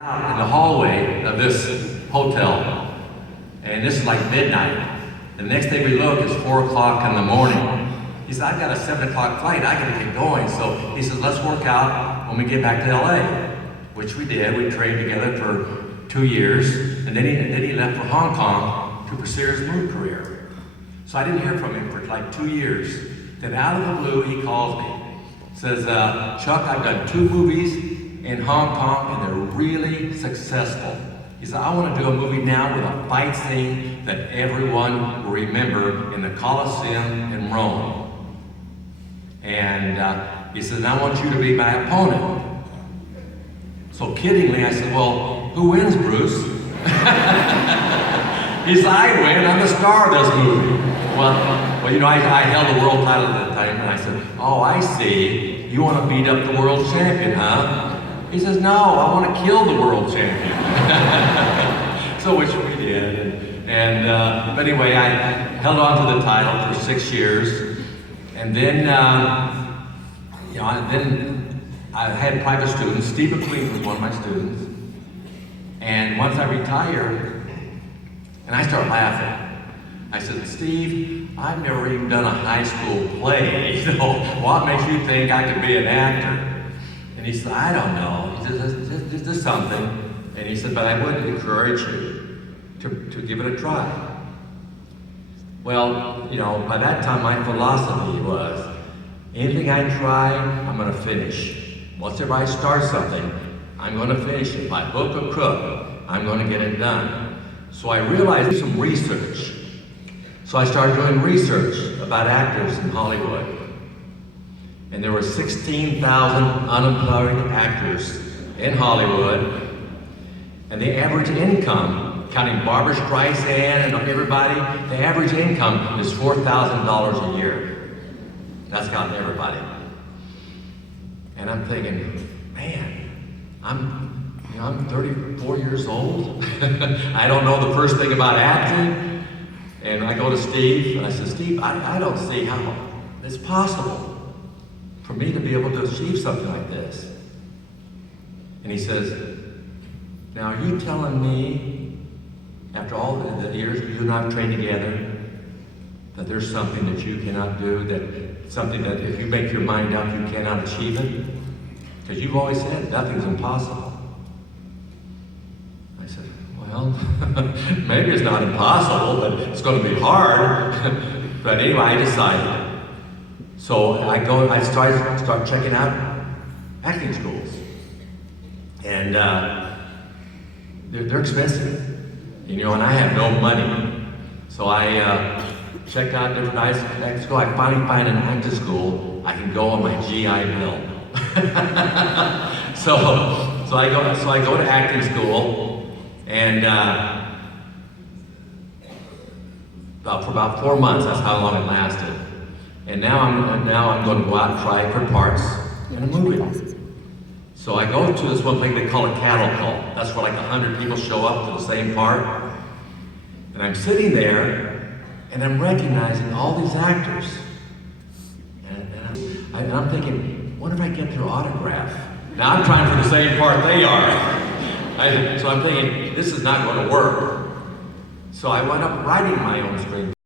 Out in the hallway of this hotel, and this is like midnight. The next day we look, it's 4 o'clock in the morning. He said, I've got a 7 o'clock flight, I gotta get going. So he says, let's work out when we get back to LA, which we did. We trained together for 2 years, and then he left for Hong Kong to pursue his movie career. So I didn't hear from him for like 2 years. Then out of the blue, he calls me, says, Chuck, I've done 2 movies in Hong Kong, and they're really successful. He said, I want to do a movie now with a fight scene that everyone will remember in the Colosseum in Rome. And he said, I want you to be my opponent. So kiddingly, I said, well, who wins, Bruce? He said, I win, I'm the star of this movie. Well, you know, I held the world title at the time, and I said, oh, I see. You want to beat up the world champion, huh? He says, no, I want to kill the world champion. So which we did. But anyway, I held on to the title for 6 years. And then, then I had private students. Steve McQueen was one of my students. And once I retired, and I started laughing. I said, Steve, I've never even done a high school play. You know, what makes you think I could be an actor? And he said, I don't know. He said, just something. And he said, but I would encourage you to give it a try. Well, you know, by that time my philosophy was, anything I try, I'm going to finish. Once if I start something, I'm going to finish it. By hook or crook, I'm going to get it done. So I realized some research. So I started doing research about actors in Hollywood. And there were 16,000 unemployed actors in Hollywood. And the average income, counting Barbra Streisand and everybody, the average income is $4,000 a year. That's counting everybody. And I'm thinking, man, I'm 34 years old. I don't know the first thing about acting. And I go to Steve, and I said, Steve, I don't see how it's possible for me to be able to achieve something like this. And he says, now are you telling me, after all the years you and I have trained together, that there's something that you cannot do, that something that if you make your mind up, you cannot achieve it? Because you've always said nothing's impossible. I said, well, maybe it's not impossible, but it's going to be hard. But anyway, I decided. So I start checking out acting schools. And they're expensive. You know, and I have no money. So I checked out different acting schools. I finally find an acting school I can go on my GI Bill. so I go to acting school, and for about 4 months, that's how long it lasted. And now I'm going to go out and try for parts in a movie. So I go to this one thing they call a cattle call. That's where like 100 people show up to the same part. And I'm sitting there, and I'm recognizing all these actors. And I'm thinking, what if I get their autograph? Now I'm trying for the same part they are. So I'm thinking, this is not going to work. So I wound up writing my own screenplay.